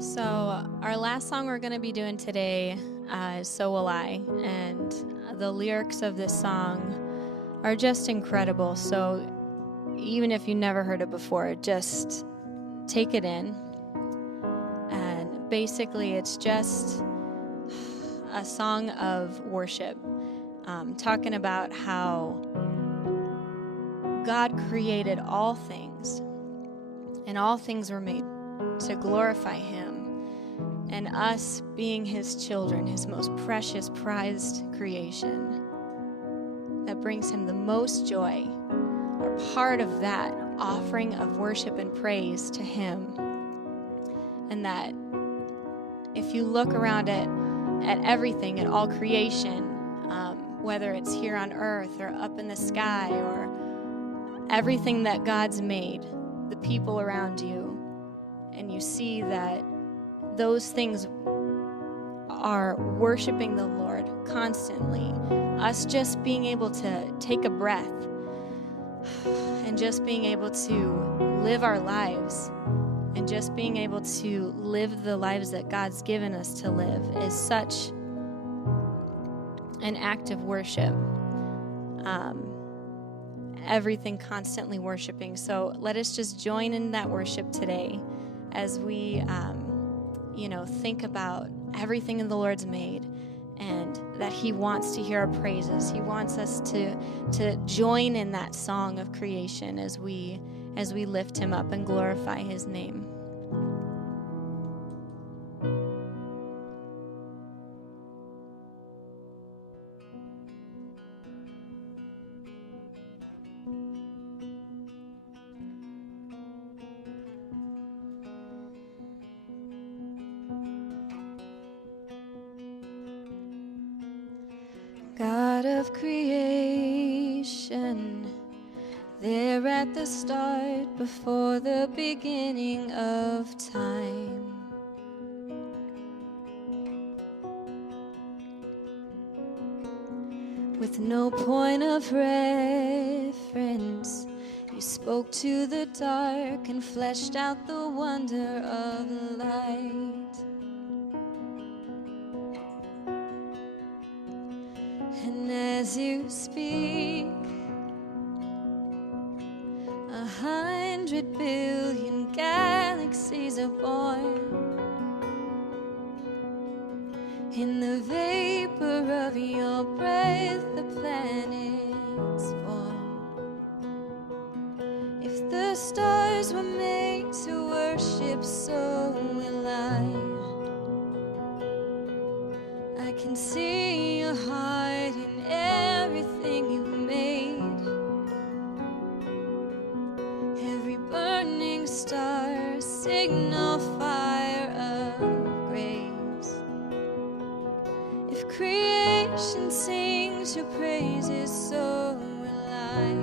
So our last song we're going to be doing today is So Will I, and the lyrics of this song are just incredible. So even if you never heard it before, just take it in. And basically it's just a song of worship, talking about how God created all things, and all things were made to glorify Him. And us being His children, His most precious, prized creation, that brings Him the most joy, are part of that offering of worship and praise to Him. And that if you look around at everything, at all creation, whether it's here on earth or up in the sky or everything that God's made, the people around you, and you see that those things are worshiping the Lord constantly. Us just being able to take a breath and just being able to live our lives and just being able to live the lives that God's given us to live is such an act of worship. Everything constantly worshiping. So let us just join in that worship today as we think about everything that the Lord's made and that He wants to hear our praises. He wants us to join in that song of creation as we lift Him up and glorify His name. God of creation, there at the start, before the beginning of time. With no point of reference, you spoke to the dark and fleshed out the wonder of light. And as you speak, 100 billion galaxies are born. In the vapor of your breath, the planets form. If the stars were made to worship, so will I. I can see your heart in everything you've made. Every burning star, signal fire of grace. If creation sings your praises, so will I.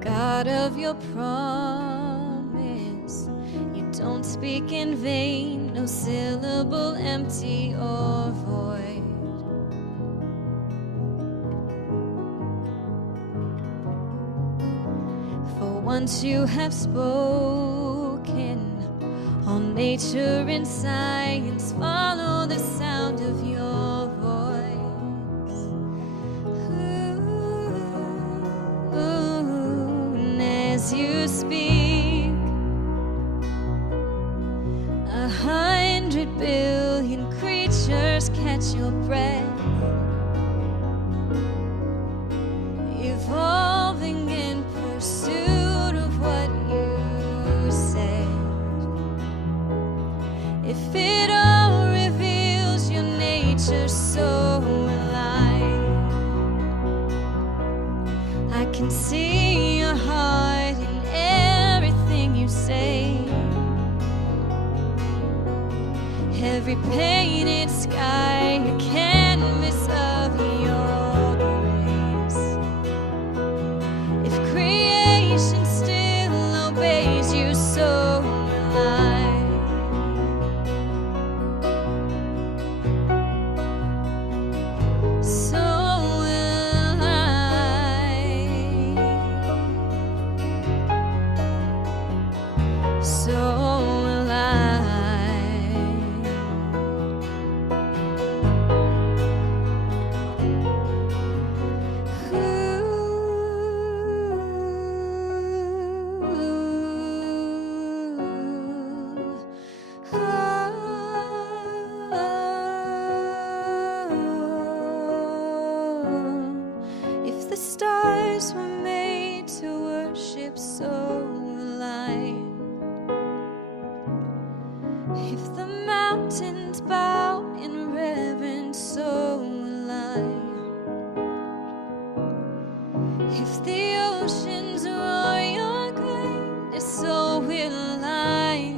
God of your promise, you don't speak in vain, no syllable empty or void. For once you have spoken, all nature and science follow the sound of your voice. As you speak, 100 billion creatures catch your breath, evolving in pursuit of what you said. If it all reveals your nature, so will I can see your heart in everything you say. Every painted sky, a canvas of your grace. If creation still obeys you, so will I. If the mountains bow in reverence, so will I. If the oceans roar your greatness, so will I.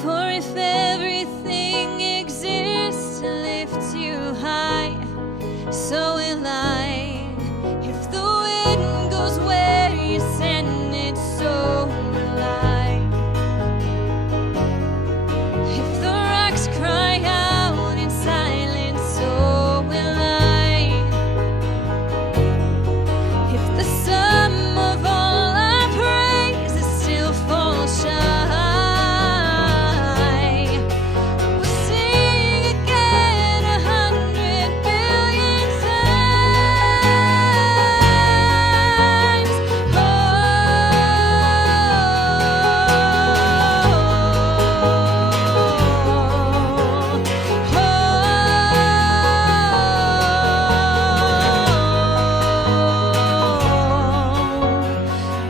For if everything exists to lift you high, so will I. If the wind goes where you send it, so will I. If the rocks cry out in silence, so will I. If the sum of all our praises still falls shy, we'll sing again 100 billion times. Oh,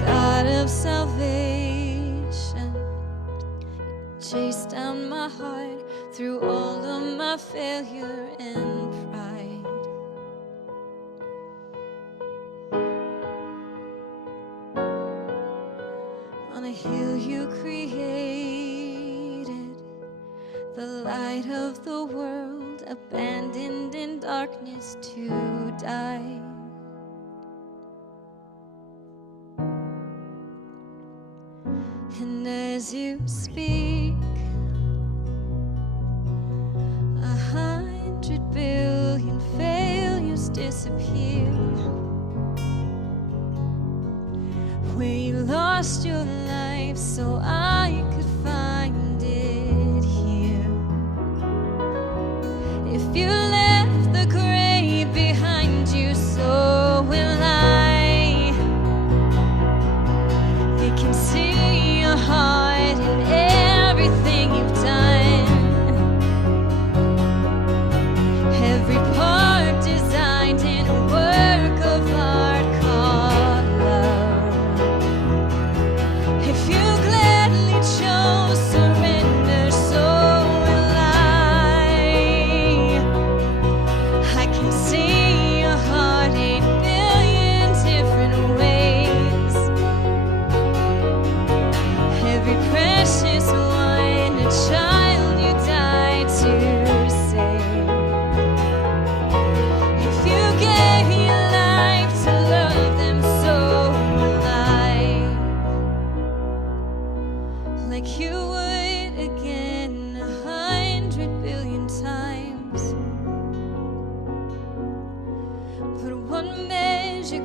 God of salvation, chase down my heart through all of my failure and pride. On a hill you created, the light of the world, abandoned in darkness to die. And as you speak, 100 billion failures disappear. Where you lost your life so I could find it here. If you left the grave behind you, so will I. They can see your heart in everything you've done. Every part designed in a work of art called love. If you gladly chose surrender, so will I. I can see your heart 8 billion different ways. Every precious one, a child you died to save. If you gave your life to love them, so will I. Like you would again 100 billion times. But one measure